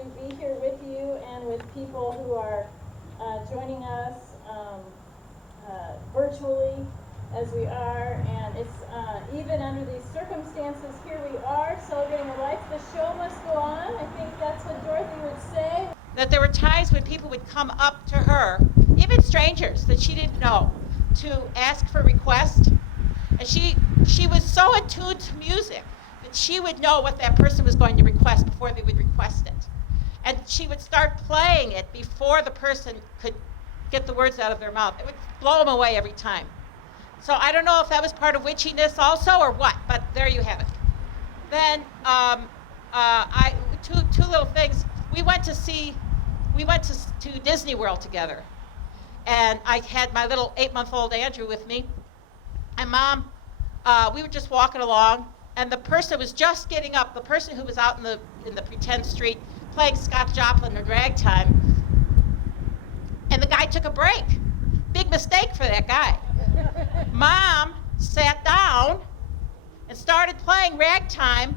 to be here with you and with people who are joining us virtually as we are. And it's even under these circumstances, here we are celebrating a life. The show must go on. I think that's what Dorothy would say. That there were times when people would come up to her, even strangers that she didn't know, to ask for requests. And she was so attuned to music that she would know what that person was going to request before they would request it. And she would start playing it before the person could get the words out of their mouth. It would blow them away every time. So I don't know if that was part of witchiness also or what, but there you have it. Then two little things. We went to Disney World together, and I had my little 8-month-old Andrew with me, and Mom, we were just walking along, and the person was just getting up, the person who was out in the pretend street playing Scott Joplin or Ragtime, and the guy took a break. Big mistake for that guy. Mom sat down and started playing Ragtime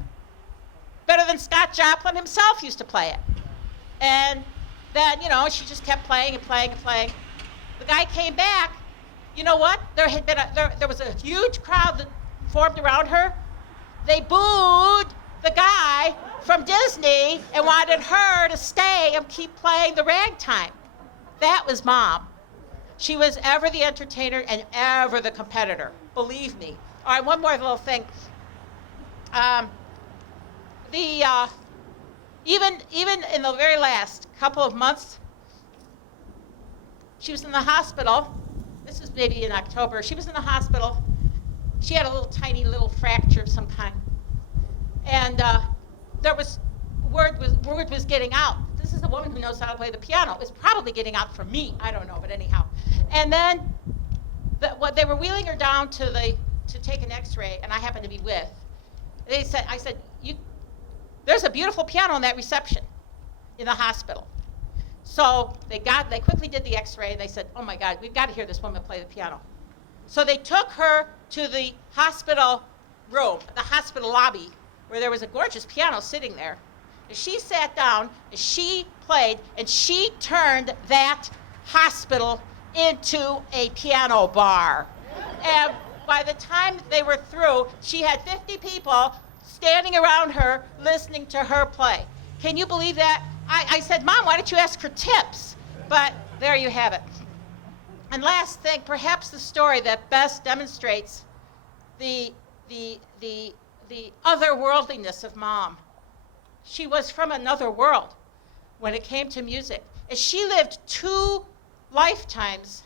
better than Scott Joplin himself used to play it. And then, she just kept playing and playing and playing. The guy came back. You know what? There was a huge crowd that formed around her. They booed the guy from Disney and wanted her to stay and keep playing the Ragtime. That was Mom. She was ever the entertainer and ever the competitor. Believe me. All right, one more little thing. Even in the very last couple of months, she was in the hospital. This was maybe in October. She was in the hospital. She had a little tiny little fracture of some kind. And word was getting out. This is a woman who knows how to play the piano. It was probably getting out from me. I don't know, but anyhow. And then they were wheeling her down to take an X-ray, and I happened to be with. I said, there's a beautiful piano in that reception in the hospital. So they quickly did the X-ray, and they said, oh my God, we've got to hear this woman play the piano. So they took her to the hospital room, the hospital lobby, where there was a gorgeous piano sitting there. And she sat down, and she played, and she turned that hospital into a piano bar. And by the time they were through, she had 50 people standing around her listening to her play. Can you believe that? I said, Mom, why don't you ask her tips? But there you have it. And last thing, perhaps the story that best demonstrates the otherworldliness of Mom. She was from another world when it came to music. And she lived 2 lifetimes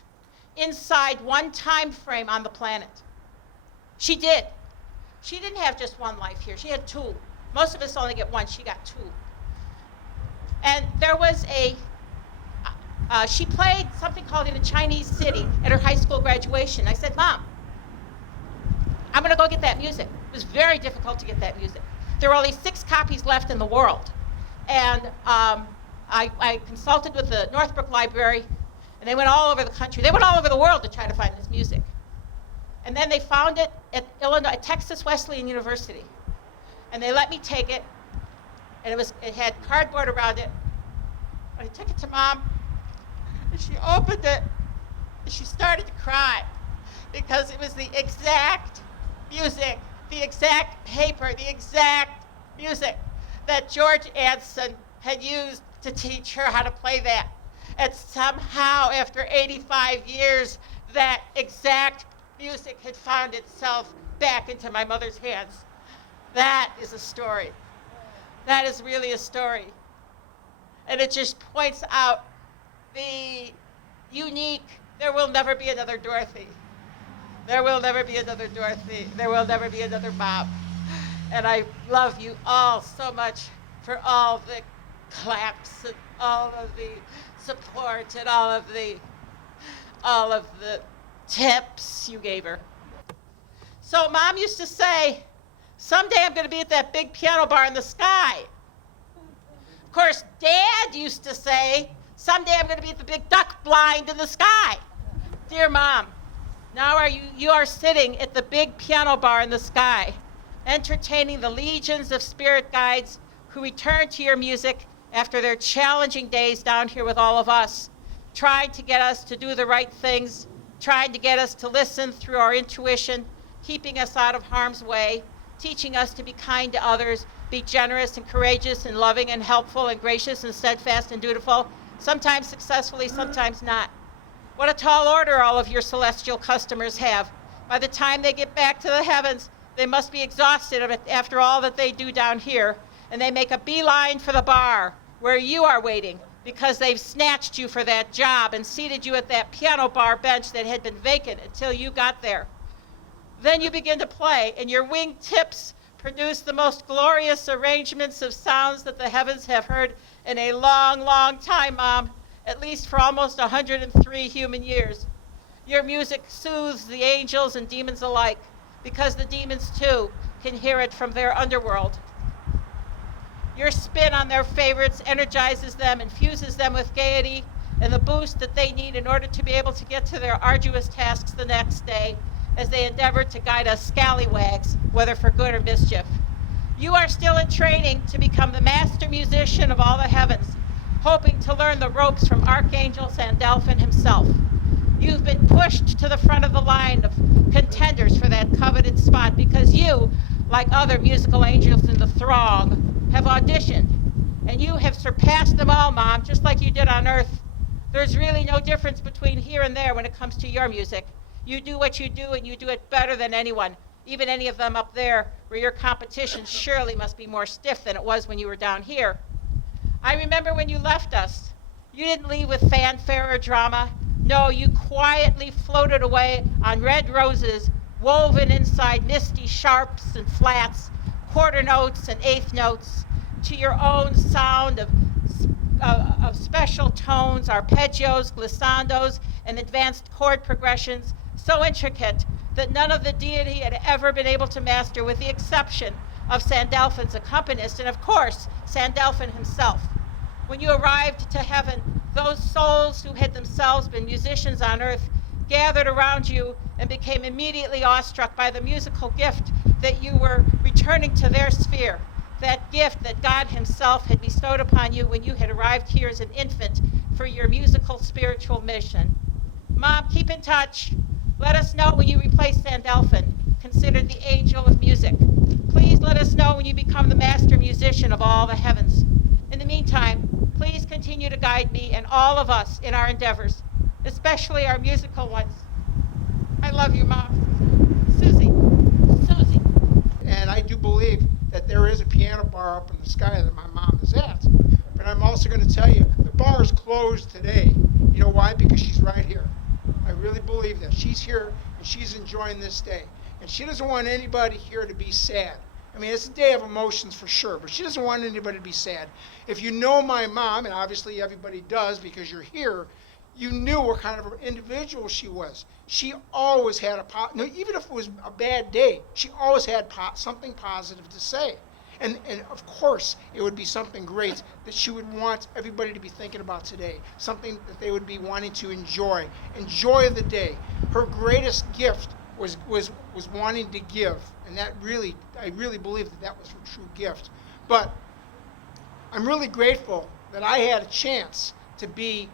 inside one time frame on the planet. She did. She didn't have just one life here. She had 2. Most of us only get 1. She got 2. And there was she played something called In a Chinese City at her high school graduation. I said, Mom, I'm going to go get that music. It was very difficult to get that music. There were only 6 copies left in the world. And I consulted with the Northbrook Library, and they went all over the country. They went all over the world to try to find this music. And then they found it at Texas Wesleyan University. And they let me take it, and it had cardboard around it. And I took it to Mom, and she opened it, and she started to cry because it was the exact music, the exact paper, the exact music that George Anson had used to teach her how to play that. And somehow, after 85 years, that exact music had found itself back into my mother's hands. That is a story. That is really a story. And it just points out the unique, there will never be another Dorothy. There will never be another Dorothy. There will never be another Bob. And I love you all so much for all the claps and all of the support and all of the tips you gave her. So Mom used to say, someday I'm going to be at that big piano bar in the sky. Of course, Dad used to say, someday I'm going to be at the big duck blind in the sky. Dear Mom, now you are sitting at the big piano bar in the sky, entertaining the legions of spirit guides who return to your music after their challenging days down here with all of us, trying to get us to do the right things, trying to get us to listen through our intuition, keeping us out of harm's way, teaching us to be kind to others, be generous and courageous and loving and helpful and gracious and steadfast and dutiful, sometimes successfully, sometimes not. What a tall order all of your celestial customers have. By the time they get back to the heavens, they must be exhausted of it after all that they do down here, and they make a beeline for the bar where you are waiting because they've snatched you for that job and seated you at that piano bar bench that had been vacant until you got there. Then you begin to play, and your wing tips produce the most glorious arrangements of sounds that the heavens have heard in a long, long time, Mom, at least for almost 103 human years. Your music soothes the angels and demons alike, because the demons, too, can hear it from their underworld. Your spin on their favorites energizes them, infuses them with gaiety and the boost that they need in order to be able to get to their arduous tasks the next day as they endeavor to guide us scallywags, whether for good or mischief. You are still in training to become the master musician of all the heavens, hoping to learn the ropes from Archangel Sandalphon himself. You've been pushed to the front of the line of contenders for that coveted spot because you, like other musical angels in the throng, have auditioned, and you have surpassed them all, Mom, just like you did on Earth. There's really no difference between here and there when it comes to your music. You do what you do, and you do it better than anyone, even any of them up there, where your competition surely must be more stiff than it was when you were down here. I remember when you left us. You didn't leave with fanfare or drama. No, you quietly floated away on red roses, woven inside misty sharps and flats, quarter notes and eighth notes, to your own sound of special tones, arpeggios, glissandos, and advanced chord progressions, so intricate that none of the deity had ever been able to master, with the exception of Sandalphon's accompanist, and of course, Sandalphon himself. When you arrived to heaven, those souls who had themselves been musicians on earth gathered around you and became immediately awestruck by the musical gift that you were returning to their sphere, that gift that God himself had bestowed upon you when you had arrived here as an infant for your musical spiritual mission. Mom, keep in touch. Let us know when you replace Sandalphon, considered the angel of music. Please let us know when you become the master musician of all the heavens. In the meantime, please continue to guide me and all of us in our endeavors, especially our musical ones. I love you, Mom. Susie. And I do believe that there is a piano bar up in the sky that my mom is at. But I'm also going to tell you, the bar is closed today. You know why? Because she's right here. I really believe that. She's here and she's enjoying this day. And she doesn't want anybody here to be sad. I mean, it's a day of emotions for sure, but she doesn't want anybody to be sad. If you know my mom, and obviously everybody does because you're here, you knew what kind of an individual she was. She always had even if it was a bad day, she always had something positive to say. And of course, it would be something great that she would want everybody to be thinking about today, something that they would be wanting to enjoy the day. Her greatest gift was wanting to give, and I really believe that was her true gift. But I'm really grateful that I had a chance to be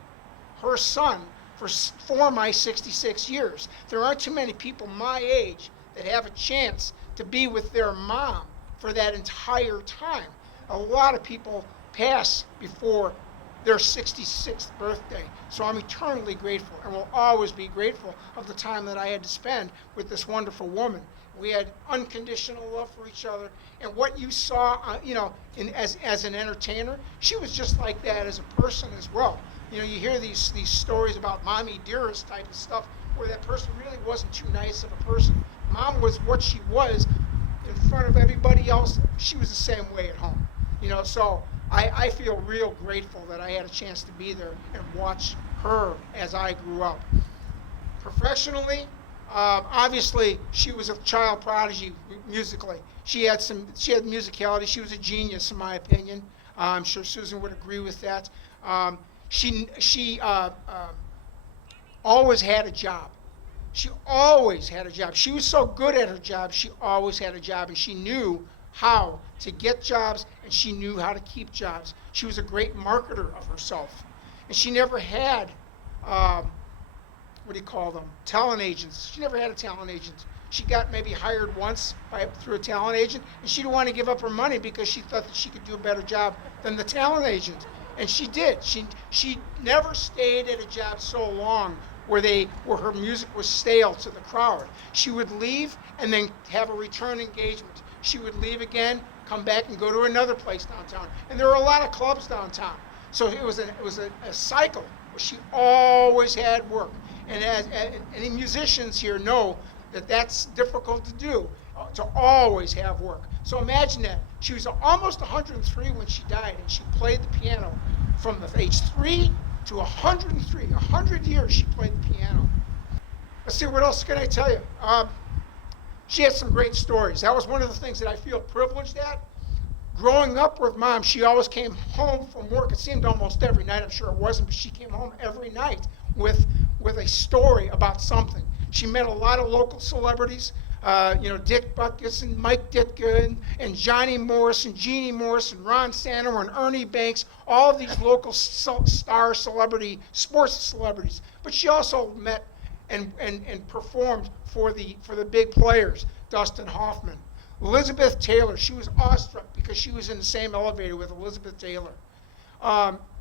her son for my 66 years. There aren't too many people my age that have a chance to be with their mom for that entire time. A lot of people pass before their 66th birthday. So I'm eternally grateful and will always be grateful of the time that I had to spend with this wonderful woman. We had unconditional love for each other. And what you saw, as an entertainer, she was just like that as a person as well. You know, you hear these stories about mommy dearest type of stuff where that person really wasn't too nice of a person. Mom was what she was in front of everybody else. She was the same way at home. You know, so I feel real grateful that I had a chance to be there and watch her as I grew up. Professionally, obviously she was a child prodigy musically. She had musicality. She was a genius in my opinion. I'm sure Susan would agree with that. She always had a job. She always had a job. She was so good at her job, she always had a job, and she knew how to get jobs, and she knew how to keep jobs. She was a great marketer of herself. And she never had, what do you call them, talent agents. She never had a talent agent. She got maybe hired once through a talent agent, and she didn't want to give up her money because she thought that she could do a better job than the talent agent. And she did. She never stayed at a job so long where her music was stale to the crowd. She would leave and then have a return engagement. She would leave again, come back and go to another place downtown. And there were a lot of clubs downtown. So it was a cycle where she always had work. And as any musicians here know that that's difficult to do, to always have work. So imagine that. She was almost 103 when she died, and she played the piano from the age 3 to 103. 100 years she played the piano. Let's see, what else can I tell you? She had some great stories. That was one of the things that I feel privileged at. Growing up with Mom, she always came home from work. It seemed almost every night. I'm sure it wasn't, but she came home every night with a story about something. She met a lot of local celebrities, Dick Butkus and Mike Ditka and Johnny Morris and Jeannie Morris and Ron Sandemer and Ernie Banks, all of these local star celebrity, sports celebrities. But she also met and performed for the big players, Dustin Hoffman. Elizabeth Taylor, she was awestruck because she was in the same elevator with Elizabeth Taylor.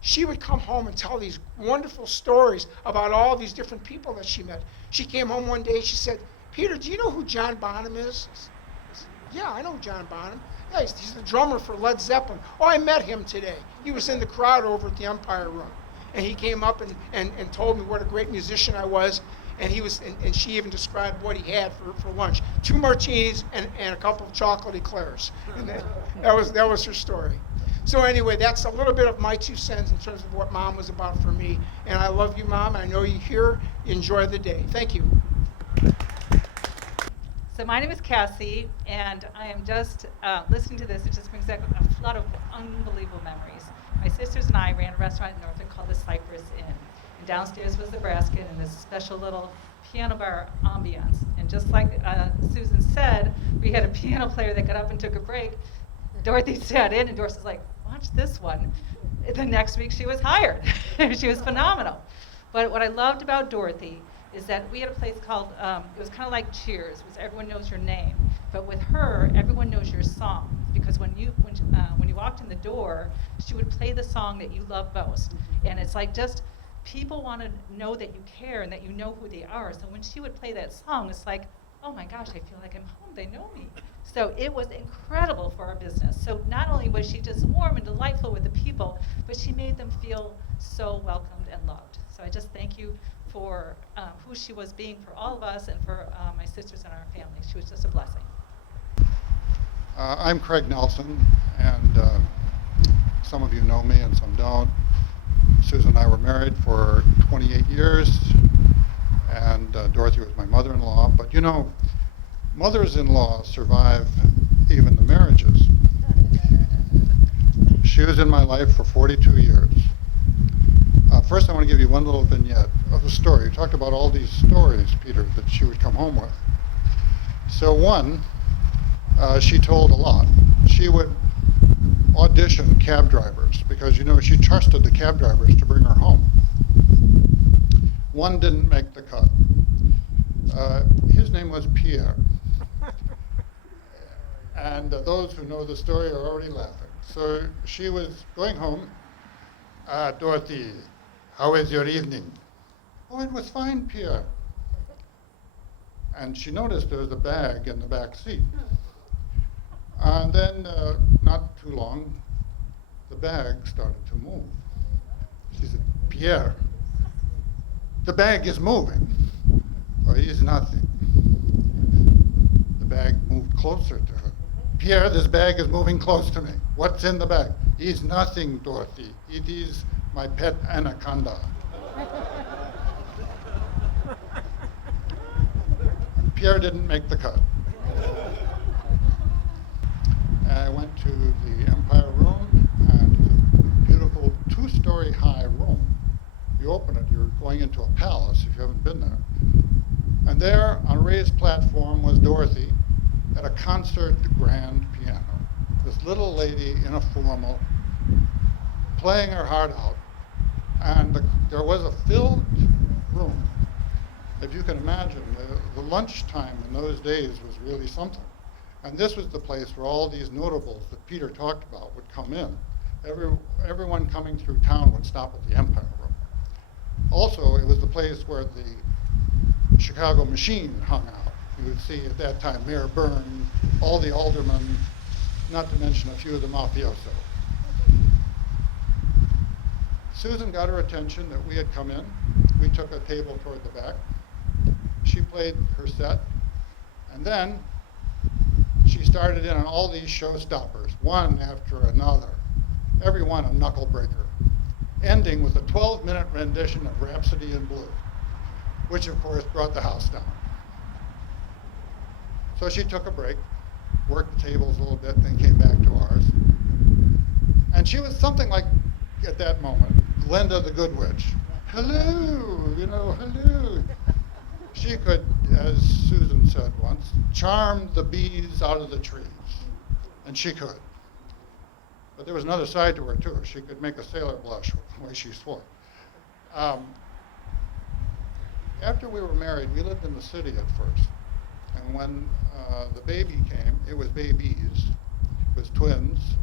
She would come home and tell these wonderful stories about all these different people that she met. She came home one day, she said, "Peter, do you know who John Bonham is?" I said, "Yeah, I know John Bonham. Yeah, he's the drummer for Led Zeppelin. Oh, I met him today. He was in the crowd over at the Empire Room. And he came up and told me what a great musician I was. And she even described what he had for lunch: 2 martinis and a couple of chocolate eclairs." And that was her story. So anyway, that's a little bit of my 2 cents in terms of what Mom was about for me. And I love you, Mom. I know you're here. Enjoy the day. Thank you. So my name is Cassie, and I am just listening to this. It just brings back a lot of unbelievable memories. My sisters and I ran a restaurant in Norfolk called the Cypress Inn. And downstairs was the brass kit and this special little piano bar ambiance. And just like Susan said, we had a piano player that got up and took a break. Dorothy sat in, and Dorothy was like, "Watch this one." The next week she was hired. She was phenomenal. But what I loved about Dorothy is that we had a place called, it was kind of like Cheers, was everyone knows your name. But with her, everyone knows your song. Because when you walked in the door, she would play the song that you love most. And it's like just people want to know that you care and that you know who they are. So when she would play that song, it's like, oh my gosh, I feel like I'm home, they know me. So it was incredible for our business. So not only was she just warm and delightful with the people, but she made them feel so welcomed and loved. So I just thank you for who she was being for all of us and for my sisters and our family. She was just a blessing. I'm Craig Nelson, and some of you know me and some don't. Susan and I were married for 28 years, and Dorothy was my mother-in-law. But you know, mothers-in-law survive even the marriages. She was in my life for 42 years. First, I want to give you one little vignette of a story. You talked about all these stories, Peter, that she would come home with. So one, she told a lot. She would audition cab drivers because, you know, she trusted the cab drivers to bring her home. One didn't make the cut. His name was Pierre. And those who know the story are already laughing. So she was going home. "Dorothy, how was your evening?" "Oh, it was fine, Pierre." And she noticed there was a bag in the back seat. And then, not too long, the bag started to move. She said, "Pierre, the bag is moving." "Oh, it is nothing." The bag moved closer to her. "Pierre, this bag is moving close to me. What's in the bag?" "It's nothing, Dorothy. It is my pet anaconda." Pierre didn't make the cut. I went to the Empire Room, and it's a beautiful 2-story high room. You open it, you're going into a palace if you haven't been there. And there, on a raised platform, was Dorothy at a concert grand piano. this little lady in a formal, playing her heart out. And there was a filled room. If you can imagine, the lunchtime in those days was really something. And this was the place where all these notables that Peter talked about would come in. Everyone coming through town would stop at the Empire Room. Also, it was the place where the Chicago Machine hung out. You would see at that time Mayor Byrne, all the aldermen, not to mention a few of the mafioso. Susan got her attention that we had come in. We took a table toward the back. She played her set, and then she started in on all these showstoppers, one after another, every one a knuckle breaker, ending with a 12-minute rendition of Rhapsody in Blue, which of course brought the house down. So she took a break, worked the tables a little bit, then came back to ours. And she was something like, at that moment, Glinda the Good Witch. Hello, hello. She could, as Susan said once, charm the bees out of the trees. And she could. But there was another side to her, too. She could make a sailor blush with the way she swore. After we were married, we lived in the city at first. And when the baby came, it was babies, it was twins,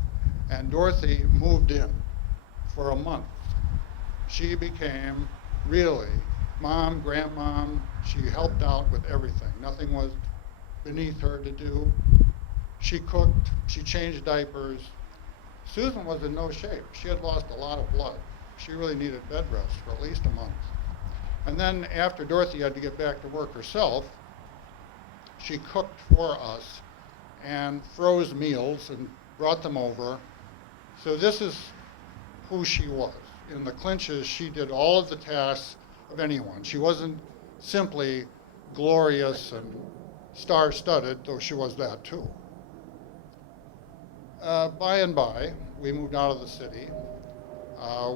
and Dorothy moved in for a month. She became really mom, grandmom. She helped out with everything. Nothing was beneath her to do. She cooked, she changed diapers. Susan was in no shape. She had lost a lot of blood. She really needed bed rest for at least a month. And then after Dorothy had to get back to work herself, she cooked for us and froze meals and brought them over. So this is who she was. In the clinches, she did all of the tasks of anyone. She wasn't simply glorious and star-studded, though she was that too. By and by, we moved out of the city.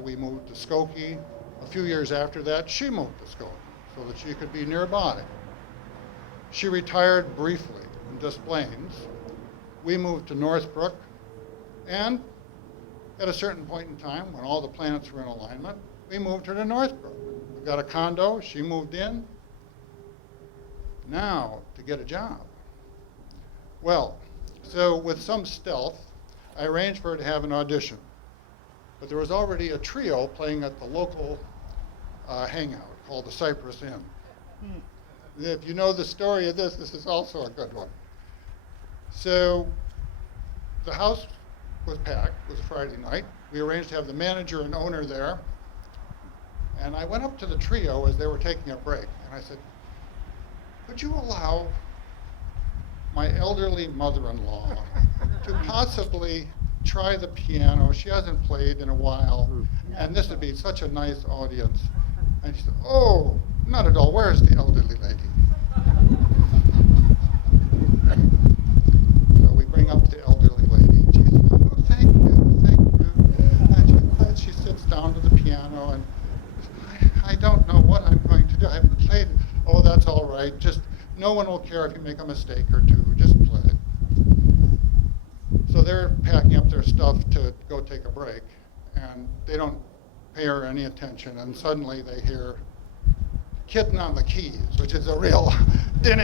We moved to Skokie. A few years after that, she moved to Skokie so that she could be nearby. She retired briefly in Des Plaines. We moved to Northbrook, and at a certain point in time, when all the planets were in alignment, we moved her to Northbrook. We got a condo, she moved in. Now, to get a job. Well, so with some stealth, I arranged for her to have an audition. But there was already a trio playing at the local hangout called the Cypress Inn. If you know the story of this, this is also a good one. So the house was packed. It was a Friday night. We arranged to have the manager and owner there. And I went up to the trio as they were taking a break. And I said, "Would you allow my elderly mother-in-law to possibly try the piano? She hasn't played in a while, and this would be such a nice audience." And she said, "Oh, not at all. Where's the elderly lady?" So we bring up the elderly lady. She says, "Oh, thank you, thank you." And she sits down to the piano, and I don't know what I'm going to do. I haven't played it. "Oh, that's all right. Just no one will care if you make a mistake or two. Just play it." So they're packing up their stuff to go take a break, and they don't pay her any attention, and suddenly they hear Kitten on the Keys, which is a real and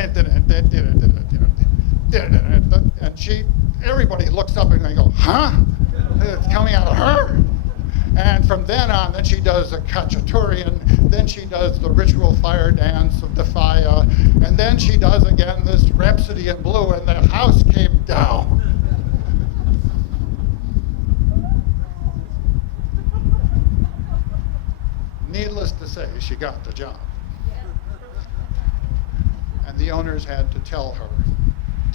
everybody looks up and they go, "Huh? It's coming out of her?" And from then on, then she does a Khachaturian, then she does the ritual fire dance of Defia, and then she does again this Rhapsody in Blue, and the house came down. Needless to say, she got the job. And the owners had to tell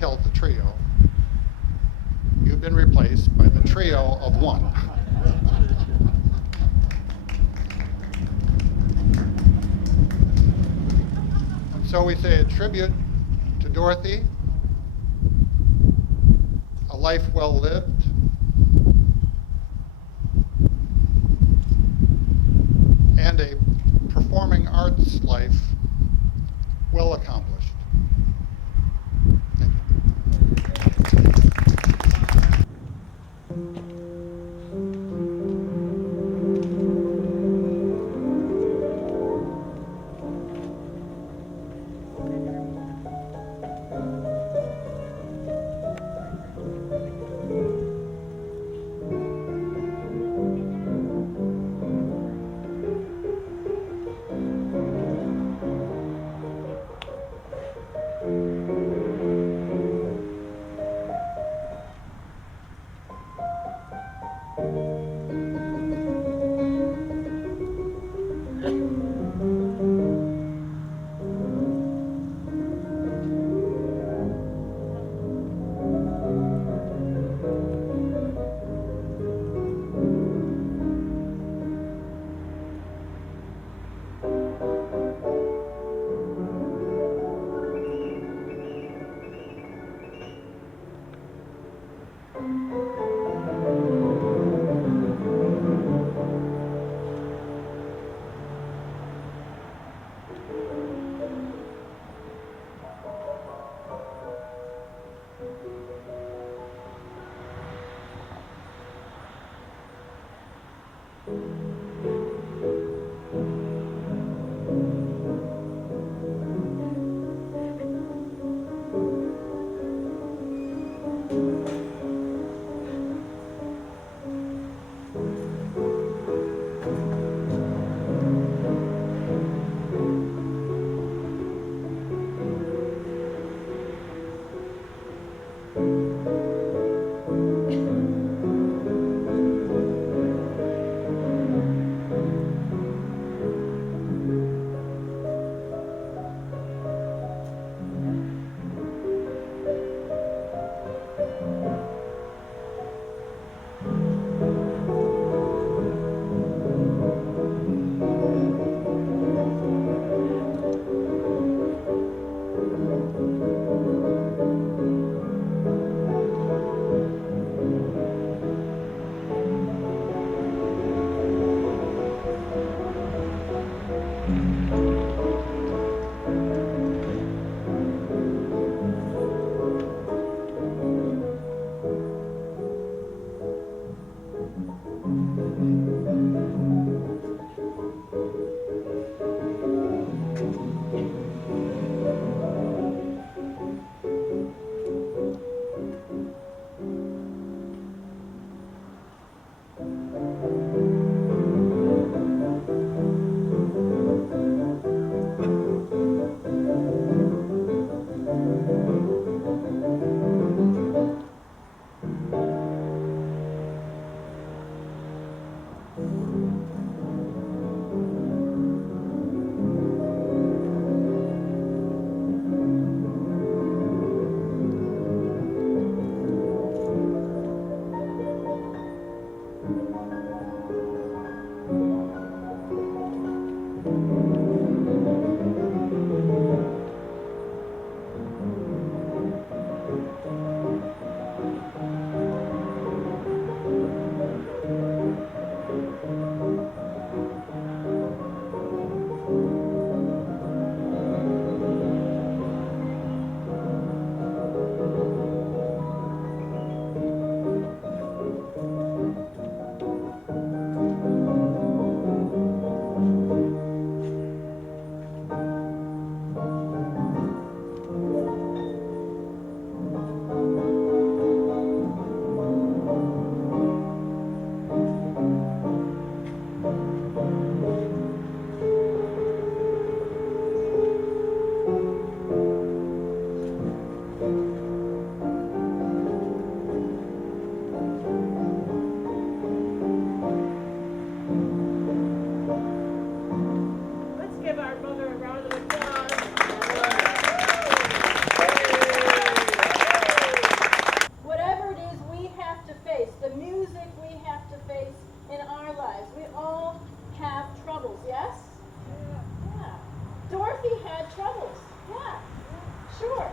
the trio, "You've been replaced by the trio of one." And so we say a tribute to Dorothy, a life well lived, and a performing arts life well accomplished. Thank you. sure.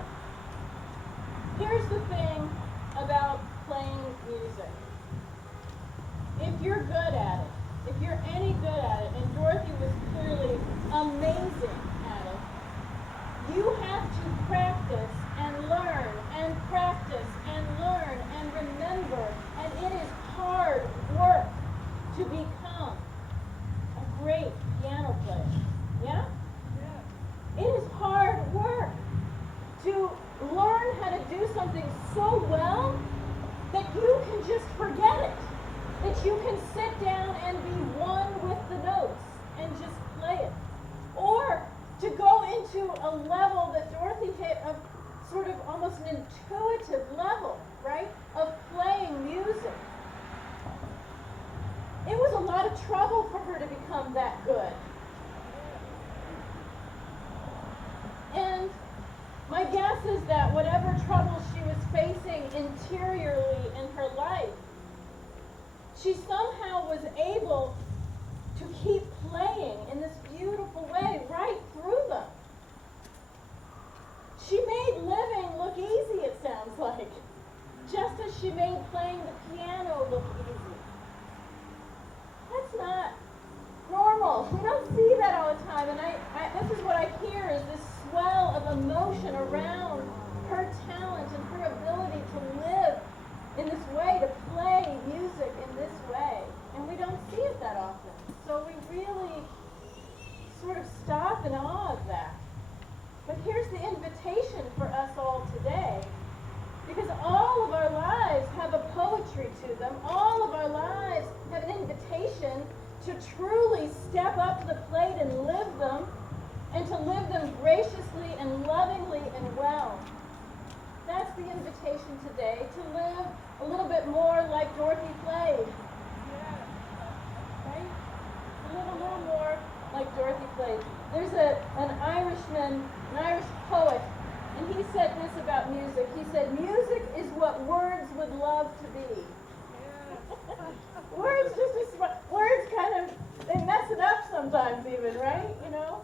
Here's the thing about playing music. If you're good at it, if you're any good at it, and Dorothy was clearly amazing at it, you have to practice and learn and practice and learn and remember, and it is hard work to become a great piano player. Yeah? It is hard work to learn how to do something so well that you can just forget it. That you can sit down and be one with the notes and just play it. Or to go into a level that Dorothy hit of sort of almost an intuitive level, right? Of playing music. It was a lot of trouble for her to become that good. And my guess is that whatever trouble she was facing interiorly in her life, she somehow was able to keep playing in this beautiful way right through them. She made living look easy, it sounds like, just as she made playing the piano look easy. That's not normal. We don't see that all the time, and this is what I hear is this swell of emotion around her talent and her ability to live in this way, to play music in this way. And we don't see it that often. So we really sort of stop in awe of that. But here's the invitation for us all today. Because all of our lives have a poetry to them. All of our lives have an invitation to truly step up to the plate and live them, and to live them graciously and lovingly and well. That's the invitation today, to live a little bit more like Dorothy played. Right? To live a little more like Dorothy played. There's an Irishman, an Irish poet, and he said this about music. He said, music is what words would love to be. Words kind of, they mess it up sometimes even, right? You know?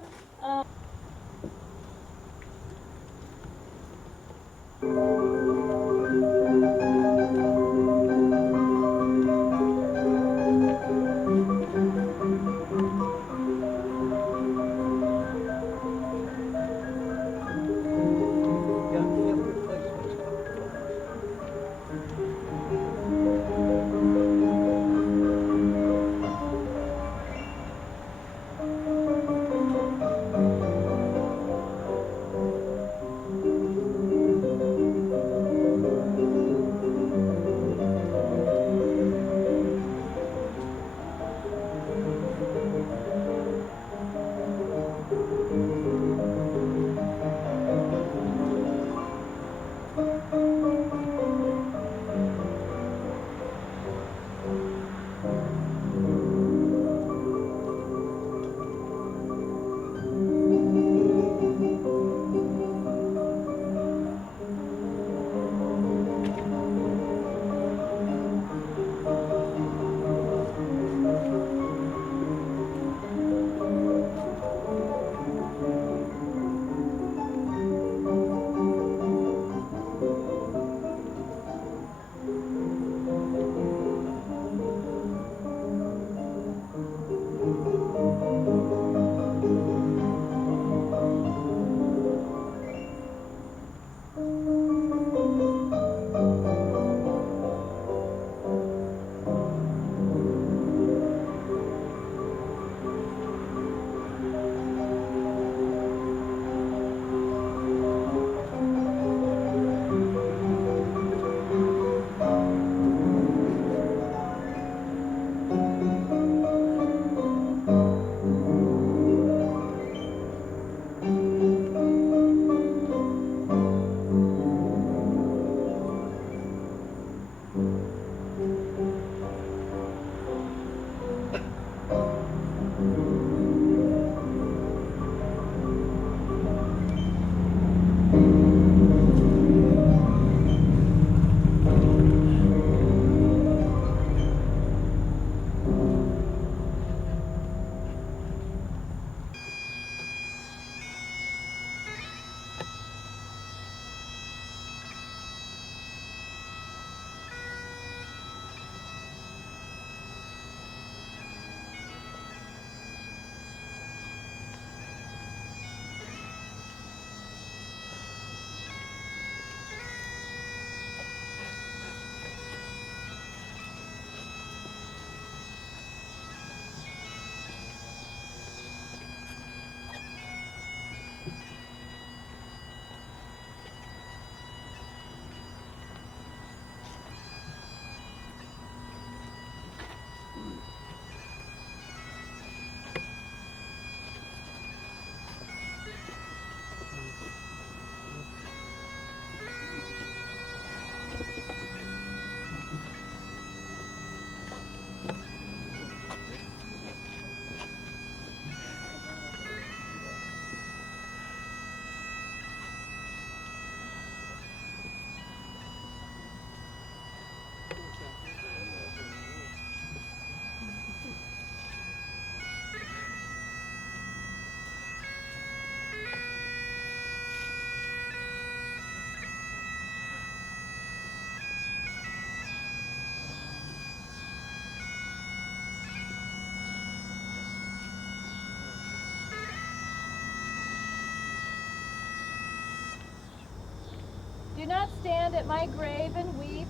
Do not stand at my grave and weep.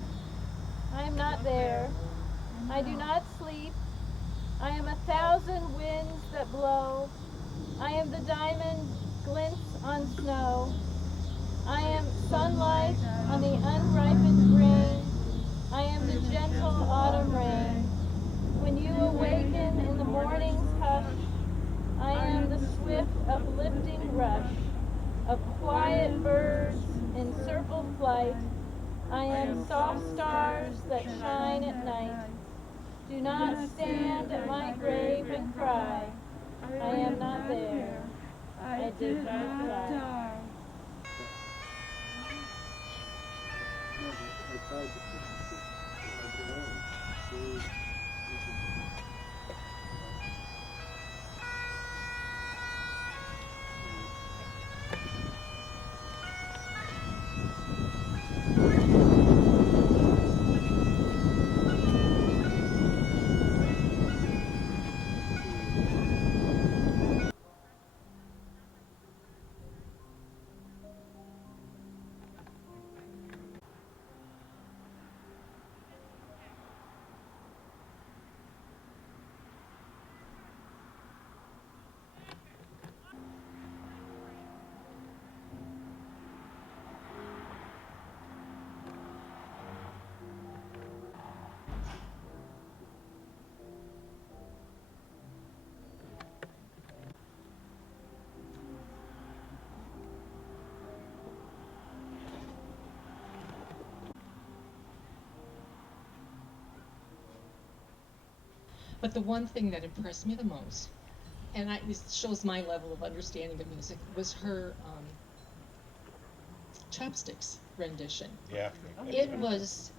I am not there. I do not sleep. I am 1,000 winds that blow. I am the diamond glints on snow. I am sunlight on the unripened grain. I am the gentle autumn rain. When you awaken in the morning's hush, I am the swift uplifting rush of quiet birds in circle flight. I am soft stars that shine at night. Do not stand at my grave and cry. I am not there. I did not die. But the one thing that impressed me the most, and this shows my level of understanding of music, was her chopsticks rendition. Yeah. It was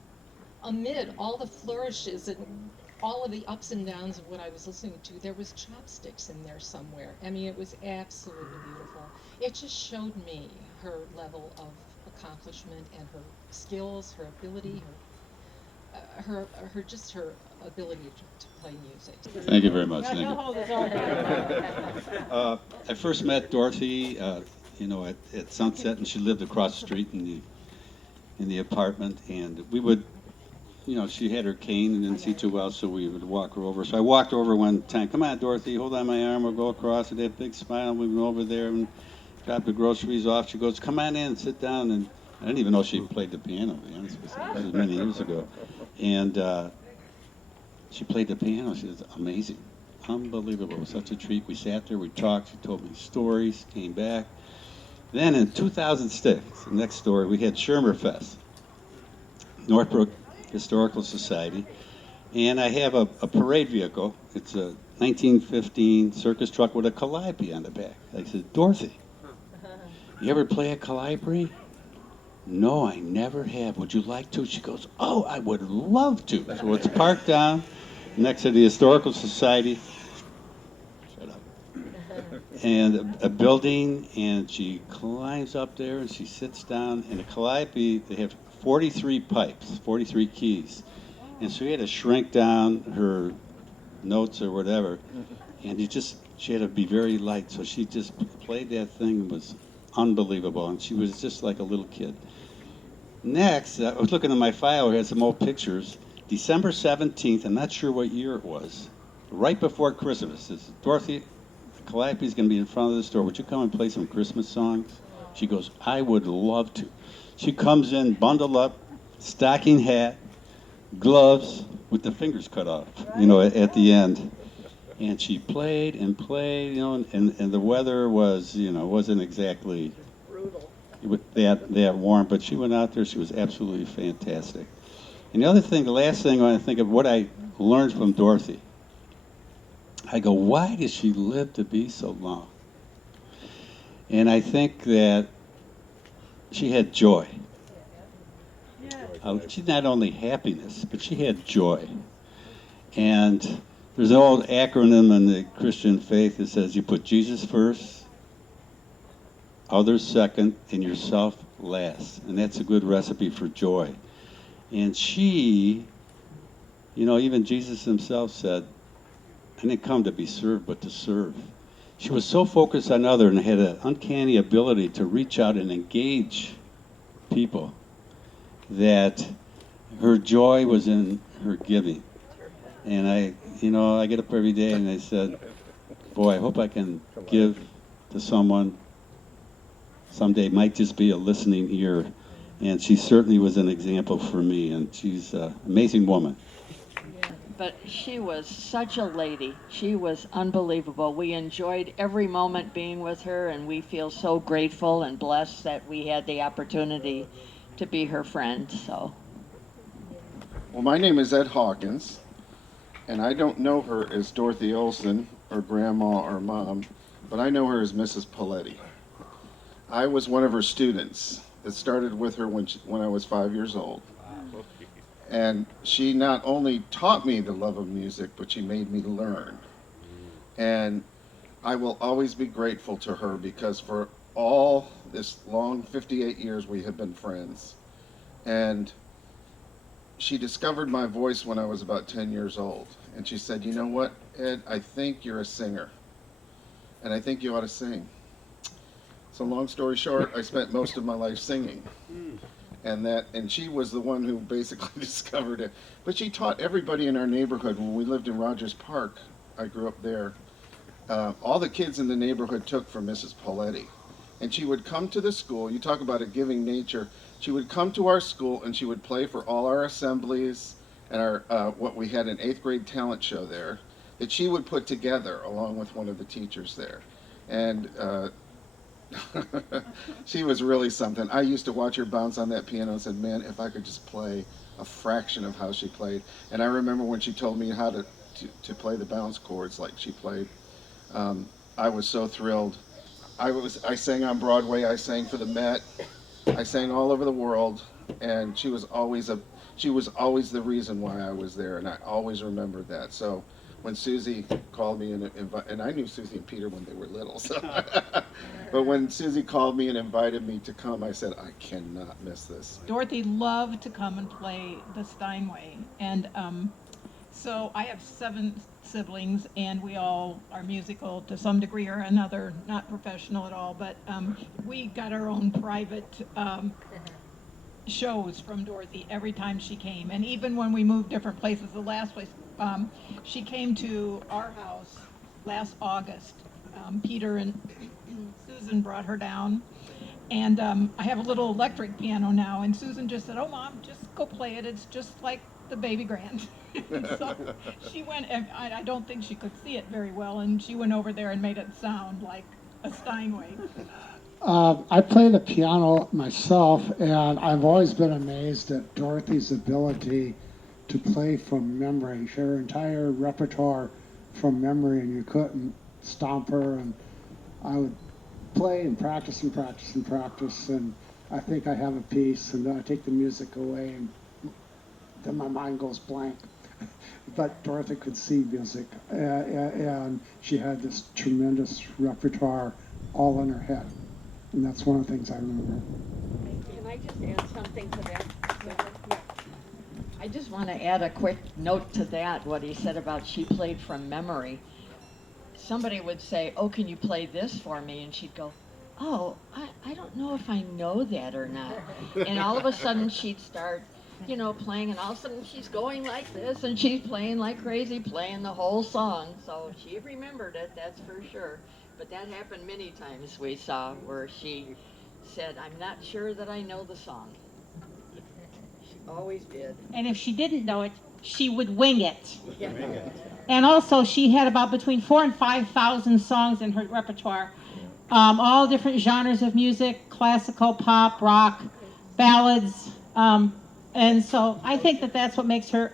amid all the flourishes and all of the ups and downs of what I was listening to, there was chopsticks in there somewhere. I mean, it was absolutely beautiful. It just showed me her level of accomplishment and her skills, her ability, her ability to play music. Thank you very much. Thank He'll you. hold his own. I first met Dorothy, at Sunset, and she lived across the street in the apartment, and we would, she had her cane and didn't see too well, so we would walk her over. So I walked over one time. Come on, Dorothy, hold on my arm. We'll go across. And that big smile. We went over there and dropped the groceries off. She goes, "Come on in, sit down." And I didn't even know she played the piano. To be honest with you, this was many years ago, and she played the piano. She was amazing, unbelievable. It was such a treat. We sat there, we talked. She told me stories. Came back. Then in 2006, the next story, we had Schermerfest, Northbrook Historical Society, and I have a parade vehicle. It's a 1915 circus truck with a calliope on the back. I said, "Dorothy, you ever play a calliope?" "No, I never have. Would you like to?" She goes, "Oh, I would love to." So it's parked down next to the Historical Society. Shut up. And a building, and she climbs up there and she sits down. And the calliope, they have 43 pipes, 43 keys. And so we had to shrink down her notes or whatever. And she had to be very light. So she just played that thing. It was unbelievable. And she was just like a little kid. Next, I was looking at my file. I had some old pictures. December 17th, I'm not sure what year it was, right before Christmas. This is, "Dorothy, the calliope's going to be in front of the store. Would you come and play some Christmas songs?" She goes, "I would love to." She comes in, bundled up, stocking hat, gloves with the fingers cut off, at the end. And she played and played, and the weather was, wasn't exactly that warm, but she went out there. She was absolutely fantastic. And the last thing when I think of what I learned from Dorothy, I go, why does she live to be so long? And I think that she had joy. She's not only happiness, but she had joy. And there's an old acronym in the Christian faith that says you put Jesus first, others second, and yourself last. And that's a good recipe for joy. And she, even Jesus himself said, "I didn't come to be served, but to serve." She was so focused on others and had an uncanny ability to reach out and engage people that her joy was in her giving. And I get up every day and I said, boy, I hope I can give to someone someday. Might just be a listening ear. And she certainly was an example for me, and she's an amazing woman. But she was such a lady. She was unbelievable. We enjoyed every moment being with her, and we feel so grateful and blessed that we had the opportunity to be her friend. So, Well, my name is Ed Hawkins, and I don't know her as Dorothy Olson or Grandma or Mom, but I know her as Mrs. Paletti. I was one of her students. It started with her when I was 5 years old. And she not only taught me the love of music, but she made me learn. And I will always be grateful to her because for all this long 58 years we have been friends. And she discovered my voice when I was about 10 years old. And she said, you know what, Ed, I think you're a singer. And I think you ought to sing. So long story short, I spent most of my life singing. And she was the one who basically discovered it. But she taught everybody in our neighborhood. When we lived in Rogers Park, I grew up there, all the kids in the neighborhood took from Mrs. Paletti. And she would come to the school, you talk about a giving nature, she would come to our school and she would play for all our assemblies and our what we had an 8th grade talent show there that she would put together along with one of the teachers there. And she was really something. I used to watch her bounce on that piano and said, man, if I could just play a fraction of how she played. And I remember when she told me how to play the bounce chords like she played, I was so thrilled. I sang on Broadway, I sang for the Met, I sang all over the world, and she was always the reason why I was there, and I always remembered that. So when Susie called me and I knew Susie and Peter when they were little, so but when Susie called me and invited me to come, I said, I cannot miss this. Dorothy loved to come and play the Steinway, and so I have 7 siblings, and we all are musical to some degree or another, not professional at all, but we got our own private shows from Dorothy every time she came, and even when we moved different places, the last place, she came to our house last August. Peter and Susan brought her down, and I have a little electric piano now, and Susan just said, oh, Mom, just go play it. It's just like the baby grand. So she went, and I don't think she could see it very well, and she went over there and made it sound like a Steinway. I play the piano myself, and I've always been amazed at Dorothy's ability to play from memory. Her entire repertoire from memory, and you couldn't stomp her. And I would play and practice and practice and practice, and I think I have a piece, and then I take the music away, and then my mind goes blank. But Dorothy could see music, and she had this tremendous repertoire all in her head. And that's one of the things I remember. can I just add something to that? I just want to add a quick note to that, what he said about she played from memory. Somebody would say, oh, can you play this for me? And she'd go, oh, I don't know if I know that or not. And all of a sudden she'd start, playing, and all of a sudden she's going like this, and she's playing like crazy, playing the whole song. So she remembered it, that's for sure. But that happened many times we saw where she said, I'm not sure that I know the song. She always did. And if she didn't know it, she would wing it. And also, she had about between 4,000 and 5,000 songs in her repertoire, all different genres of music: classical, pop, rock, ballads. And so I think that that's what makes her.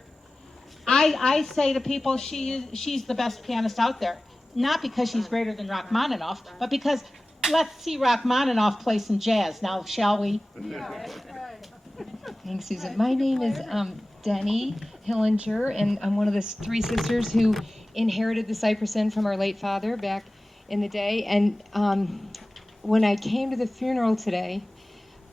I say to people, she's the best pianist out there. Not because she's greater than Rachmaninoff, but because let's see Rachmaninoff play some jazz now, shall we? Thanks, Susan. My name is Denny Hillinger, and I'm one of the 3 sisters who inherited the Cypress Inn from our late father back in the day. And when I came to the funeral today,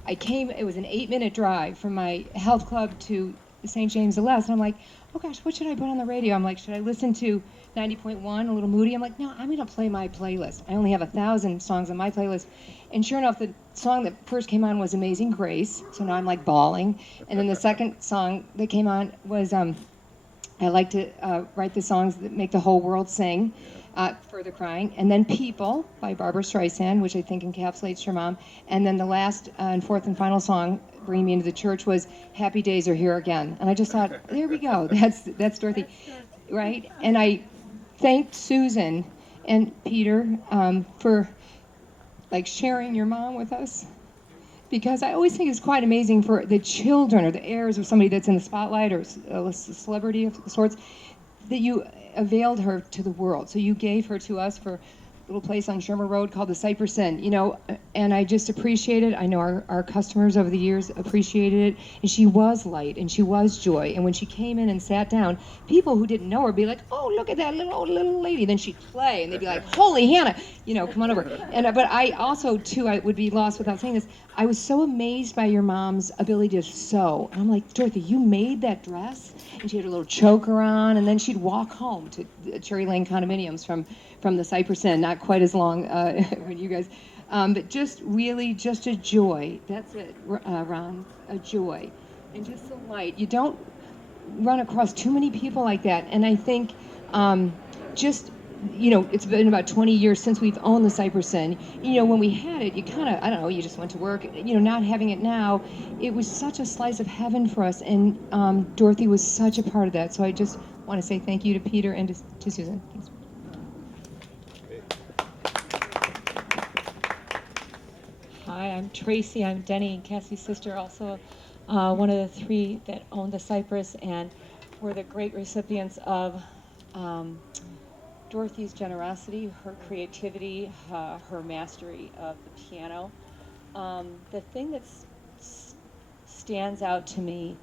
it was an 8-minute drive from my health club to St. James the Less, and I'm like, oh gosh, what should I put on the radio? I'm like, should I listen to 90.1, a little moody? I'm like, no, I'm going to play my playlist. I only have 1,000 songs on my playlist. And sure enough, the song that first came on was Amazing Grace, so now I'm like bawling. And then the second song that came on was I like to write the songs that make the whole world sing, Further Crying. And then People by Barbara Streisand, which I think encapsulates your mom. And then the last and fourth and final song, Bringing Me Into the Church, was Happy Days Are Here Again. And I just thought, there we go, that's Dorothy, right? And I thanked Susan and Peter for like sharing your mom with us, because I always think it's quite amazing for the children or the heirs of somebody that's in the spotlight or a celebrity of sorts, that you availed her to the world. So you gave her to us for a little place on Shermer Road called the Cypress Inn, you know, and I just appreciate it. I know our customers over the years appreciated it, and she was light and she was joy. And when she came in and sat down, people who didn't know her would be like, oh, look at that little lady. Then she'd play and they'd be like, holy Hannah, you know, come on over. And but I also, too, I would be lost without saying this, I was so amazed by your mom's ability to sew. And I'm like, Dorothy, you made that dress? And she had a little choker on, and then she'd walk home to Cherry Lane condominiums from the Cypress Inn, not quite as long when you guys, but just really just a joy. That's it, Ron, a joy. And just the light. You don't run across too many people like that. And I think just, you know, it's been about 20 years since we've owned the Cypress Inn. You know, when we had it, you kind of, I don't know, you just went to work. You know, not having it now, it was such a slice of heaven for us. And Dorothy was such a part of that. So I just want to say thank you to Peter and to Susan. Thanks. Hi, I'm Tracy. I'm Denny and Cassie's sister, also one of the three that own the Cypress, and we're the great recipients of Dorothy's generosity, her creativity, her mastery of the piano. The thing that stands out to me,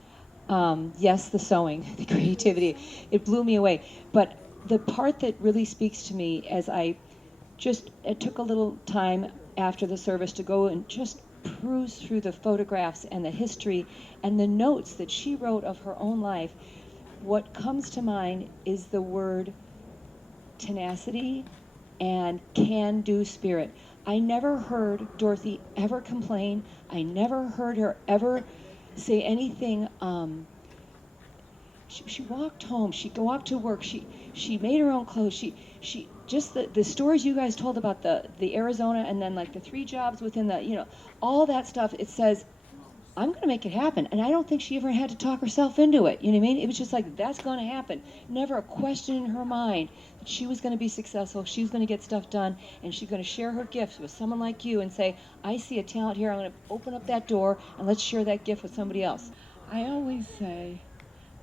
yes, the sewing, the creativity, it blew me away. But the part that really speaks to me, as it took a little time after the service to go and just peruse through the photographs and the history and the notes that she wrote of her own life, what comes to mind is the word tenacity and can-do spirit. I never heard Dorothy ever complain. I never heard her ever say anything. She walked home. She walked to work. She made her own clothes. She just the stories you guys told about the Arizona, and then like the 3 jobs within the, you know, all that stuff. It says, I'm going to make it happen. And I don't think she ever had to talk herself into it. You know what I mean? It was just like, that's going to happen. Never a question in her mind that she was going to be successful. She was going to get stuff done. And she's going to share her gifts with someone like you and say, I see a talent here. I'm going to open up that door and let's share that gift with somebody else. I always say,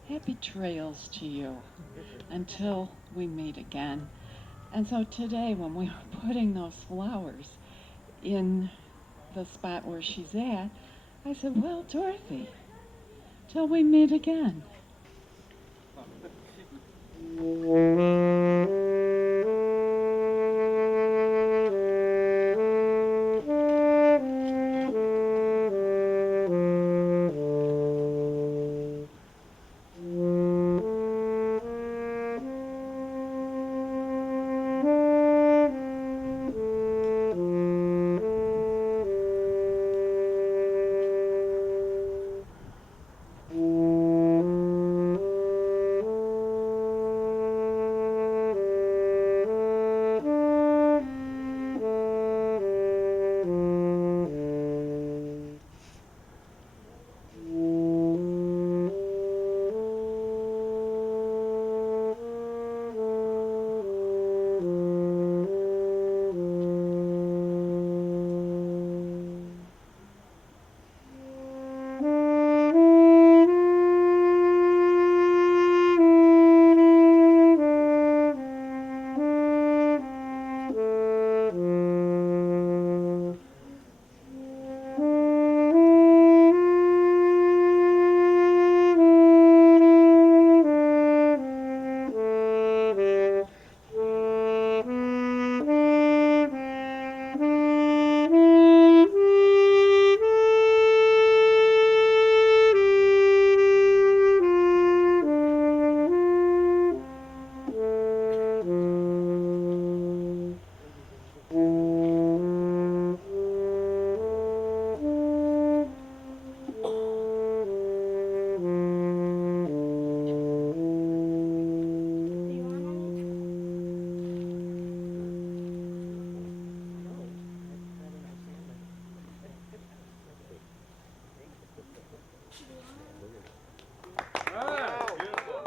happy trails to you until we meet again. And so today, when we were putting those flowers in the spot where she's at, I said, well, Dorothy, till we meet again.